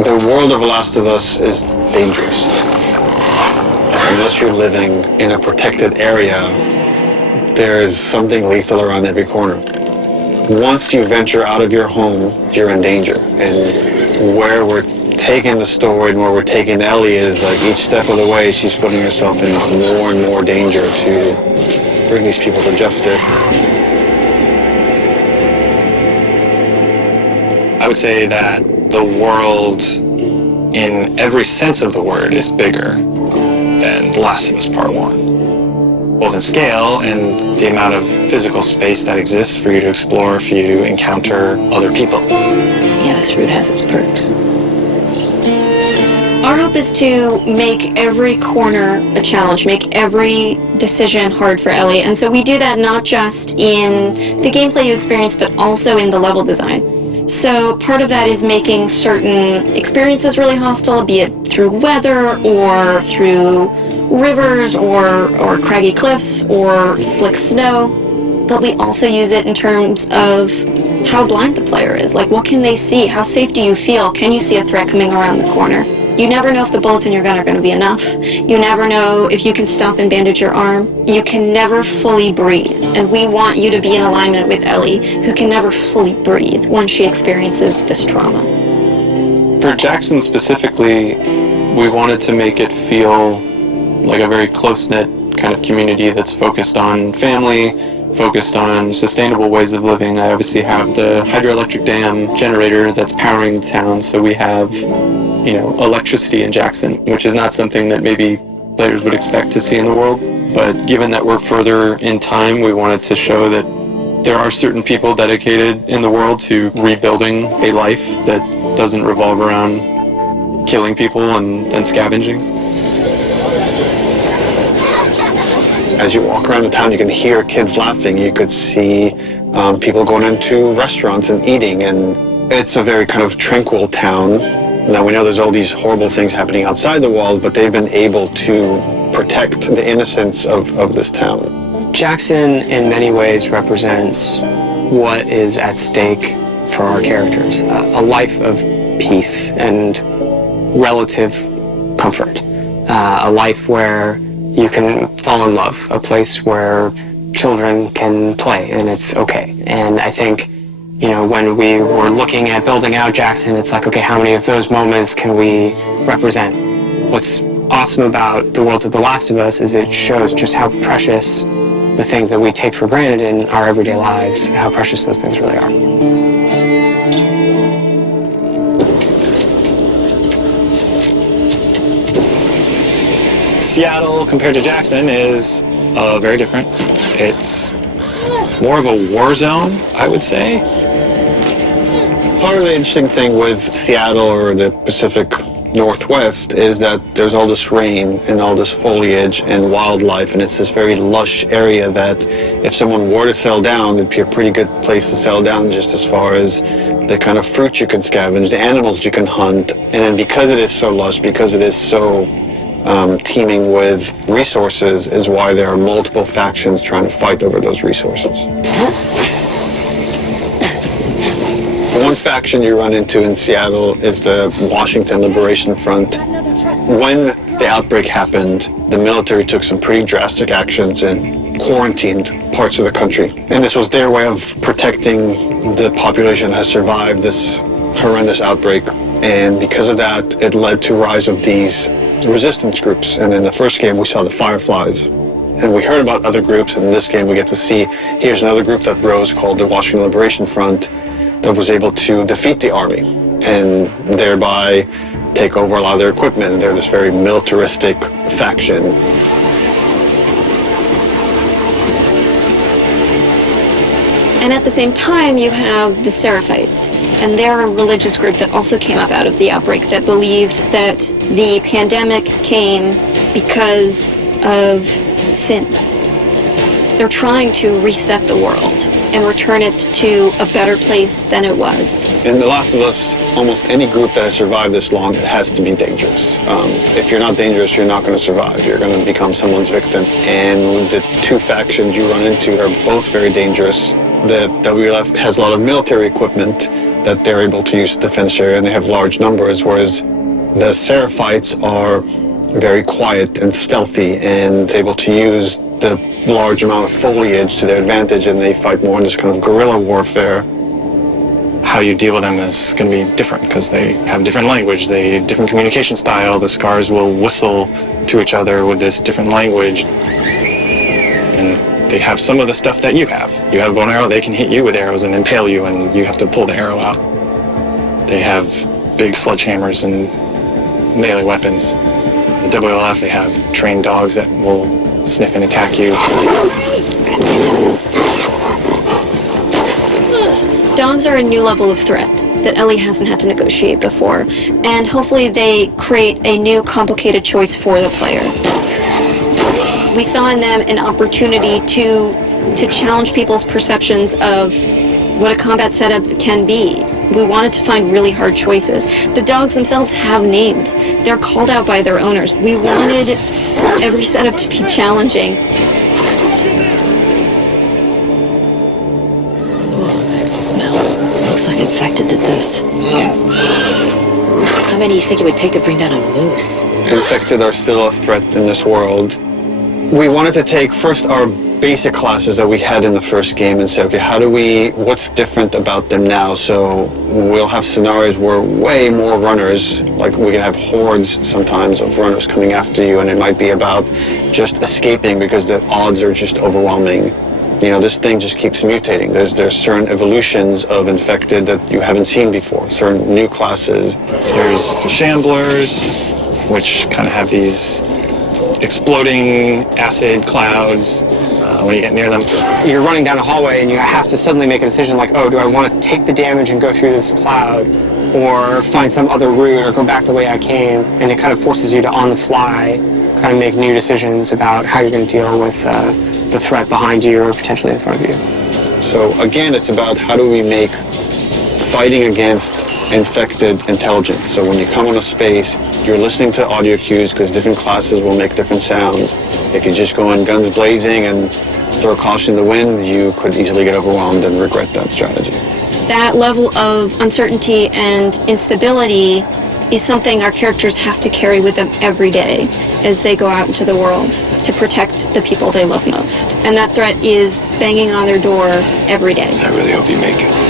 The world of The Last of Us is dangerous. Unless you're living in a protected area, there's something lethal around every corner. Once you venture out of your home, you're in danger. And where we're taking the story and where we're taking Ellie is like each step of the way, she's putting herself in more and more danger to bring these people to justice. I would say that the world, in every sense of the word, is bigger than The Last of Us Part 1. Both in scale and the amount of physical space that exists for you to explore, for you to encounter other people. Yeah, this route has its perks. Our hope is to make every corner a challenge, make every decision hard for Ellie. And so we do that not just in the gameplay you experience, but also in the level design. So part of that is making certain experiences really hostile, be it through weather or through rivers or craggy cliffs or slick snow. But we also use it in terms of how blind the player is. Like, what can they see? How safe do you feel? Can you see a threat coming around the corner? You never know if the bullets in your gun are going to be enough. You never know if you can stop and bandage your arm. You can never fully breathe. And we want you to be in alignment with Ellie, who can never fully breathe once she experiences this trauma. For Jackson specifically, we wanted to make it feel like a very close-knit kind of community that's focused on family, focused on sustainable ways of living. I obviously have the hydroelectric dam generator that's powering the town, so we have, electricity in Jackson, which is not something that maybe players would expect to see in the world. But given that we're further in time, we wanted to show that there are certain people dedicated in the world to rebuilding a life that doesn't revolve around killing people and scavenging. As you walk around the town, you can hear kids laughing. You could see people going into restaurants and eating, and it's a very kind of tranquil town. Now, we know there's all these horrible things happening outside the walls, but they've been able to protect the innocence of this town. Jackson, in many ways, represents what is at stake for our characters. A life of peace and relative comfort. A life where you can fall in love. A place where children can play and it's okay. And I think, when we were looking at building out Jackson, it's like, okay, how many of those moments can we represent? What's awesome about the world of The Last of Us is it shows just how precious the things that we take for granted in our everyday lives, how precious those things really are. Seattle, compared to Jackson, is very different. It's more of a war zone, I would say. Part of the interesting thing with Seattle or the Pacific Northwest is that there's all this rain and all this foliage and wildlife, and it's this very lush area that if someone were to settle down, it'd be a pretty good place to settle down, just as far as the kind of fruit you can scavenge, the animals you can hunt. And then because it is so lush, because it is so teeming with resources, is why there are multiple factions trying to fight over those resources. One faction you run into in Seattle is the Washington Liberation Front. When the outbreak happened, the military took some pretty drastic actions and quarantined parts of the country. And this was their way of protecting the population that has survived this horrendous outbreak. And because of that, it led to a rise of these resistance groups. And in the first game, we saw the Fireflies. And we heard about other groups, and in this game we get to see, here's another group that rose called the Washington Liberation Front that was able to defeat the army and thereby take over a lot of their equipment. They're this very militaristic faction. And at the same time, you have the Seraphites. And they're a religious group that also came up out of the outbreak that believed that the pandemic came because of sin. They're trying to reset the world and return it to a better place than it was. In The Last of Us, almost any group that has survived this long has to be dangerous. If you're not dangerous, you're not going to survive. You're going to become someone's victim. And the two factions you run into are both very dangerous. The WLF has a lot of military equipment, that they're able to use defense area, and they have large numbers, whereas the Seraphites are very quiet and stealthy and able to use the large amount of foliage to their advantage, and they fight more in this kind of guerrilla warfare. How you deal with them is going to be different because they have different language, they different communication style. The scars will whistle to each other with this different language. And they have some of the stuff that you have. You have a bow and arrow, they can hit you with arrows and impale you, and you have to pull the arrow out. They have big sledgehammers and melee weapons. The WLF, they have trained dogs that will sniff and attack you. Dogs are a new level of threat that Ellie hasn't had to negotiate before, and hopefully they create a new complicated choice for the player. We saw in them an opportunity to challenge people's perceptions of what a combat setup can be. We wanted to find really hard choices. The dogs themselves have names. They're called out by their owners. We wanted every setup to be challenging. That smell. Looks like infected did this. How many do you think it would take to bring down a moose? Infected are still a threat in this world. We wanted to take first our basic classes that we had in the first game and say, okay, what's different about them now? So we'll have scenarios where way more runners, like we can have hordes sometimes of runners coming after you, and it might be about just escaping because the odds are just overwhelming. You know, this thing just keeps mutating. There's certain evolutions of infected that you haven't seen before, certain new classes. There's the shamblers, which kind of have these exploding acid clouds when you get near them. You're running down a hallway and you have to suddenly make a decision like, oh, do I want to take the damage and go through this cloud, or find some other route, or go back the way I came? And it kind of forces you to, on the fly, kind of make new decisions about how you're going to deal with the threat behind you or potentially in front of you. So again, it's about how do we make fighting against infected intelligent. So when you come on a space, you're listening to audio cues because different classes will make different sounds. If you just go in guns blazing and throw caution to the wind, you could easily get overwhelmed and regret that strategy. That level of uncertainty and instability is something our characters have to carry with them every day as they go out into the world to protect the people they love most. And that threat is banging on their door every day. I really hope you make it.